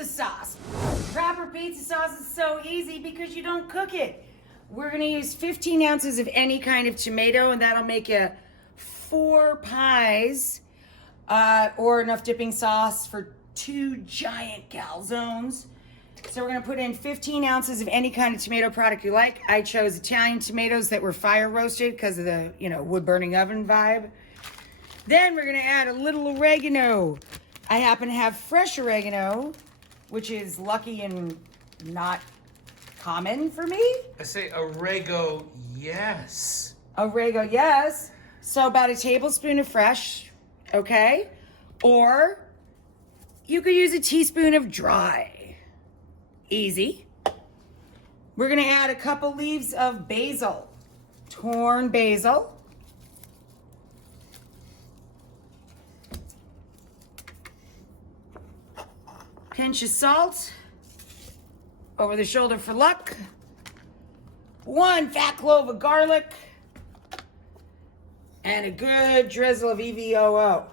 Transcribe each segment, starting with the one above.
pizza sauce. Proper pizza sauce is so easy because you don't cook it. We're gonna use 15 ounces of any kind of tomato, and that'll make you 4 pies, or enough dipping sauce for 2 giant calzones. So we're gonna put in 15 ounces of any kind of tomato product you like. I chose Italian tomatoes that were fire roasted because of the, wood burning oven vibe. Then we're gonna add a little oregano. I happen to have fresh oregano, which is lucky and not common for me. I say orego, yes. Orego, yes. So about a tablespoon of fresh, okay? Or you could use a teaspoon of dry. Easy. We're gonna add a couple leaves of basil, torn basil. Pinch of salt, over the shoulder for luck. 1 fat clove of garlic, and a good drizzle of EVOO.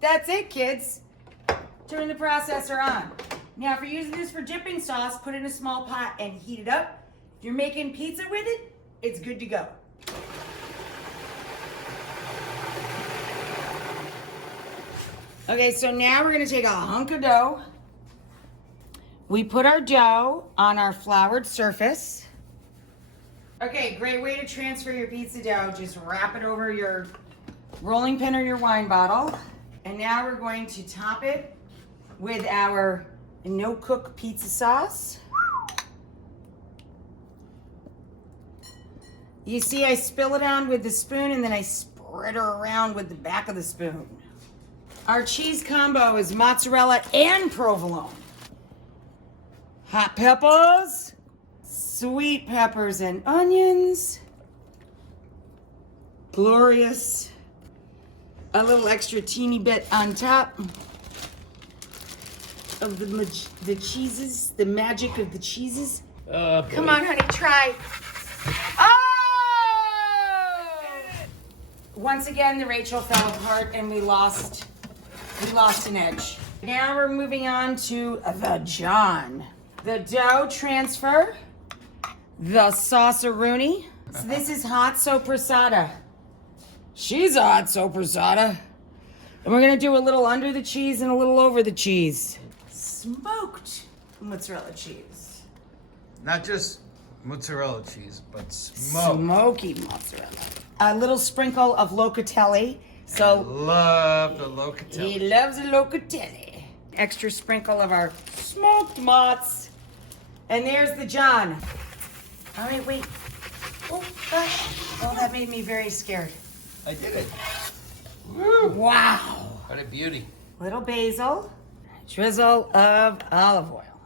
That's it, kids. Turn the processor on. Now, if you're using this for dipping sauce, put it in a small pot and heat it up. If you're making pizza with it, it's good to go. Okay, so now we're gonna take a hunk of dough. We put our dough on our floured surface. Okay, great way to transfer your pizza dough. Just wrap it over your rolling pin or your wine bottle. And now we're going to top it with our no-cook pizza sauce. You see, I spill it on with the spoon and then I spread her around with the back of the spoon. Our cheese combo is mozzarella and provolone. Hot peppers, sweet peppers and onions. Glorious. A little extra teeny bit on top of the cheeses, the magic of the cheeses. Come on, honey, try. Oh! Once again, the Rachael fell apart and we lost an edge. Now we're moving on to the John. The dough transfer, the sauce-a-rooney. So this is hot sopressata. She's a hot sopressata. And we're gonna do a little under the cheese and a little over the cheese. Smoked mozzarella cheese. Not just mozzarella cheese, but smoked. Smoky mozzarella. A little sprinkle of locatelli. I love the locatelli. He loves the locatelli. Extra sprinkle of our smoked mozz. And there's the John. All right, wait. Oh, gosh. Oh, that made me very scared. I did it. Woo. Wow. What a beauty. Little basil. Drizzle of olive oil.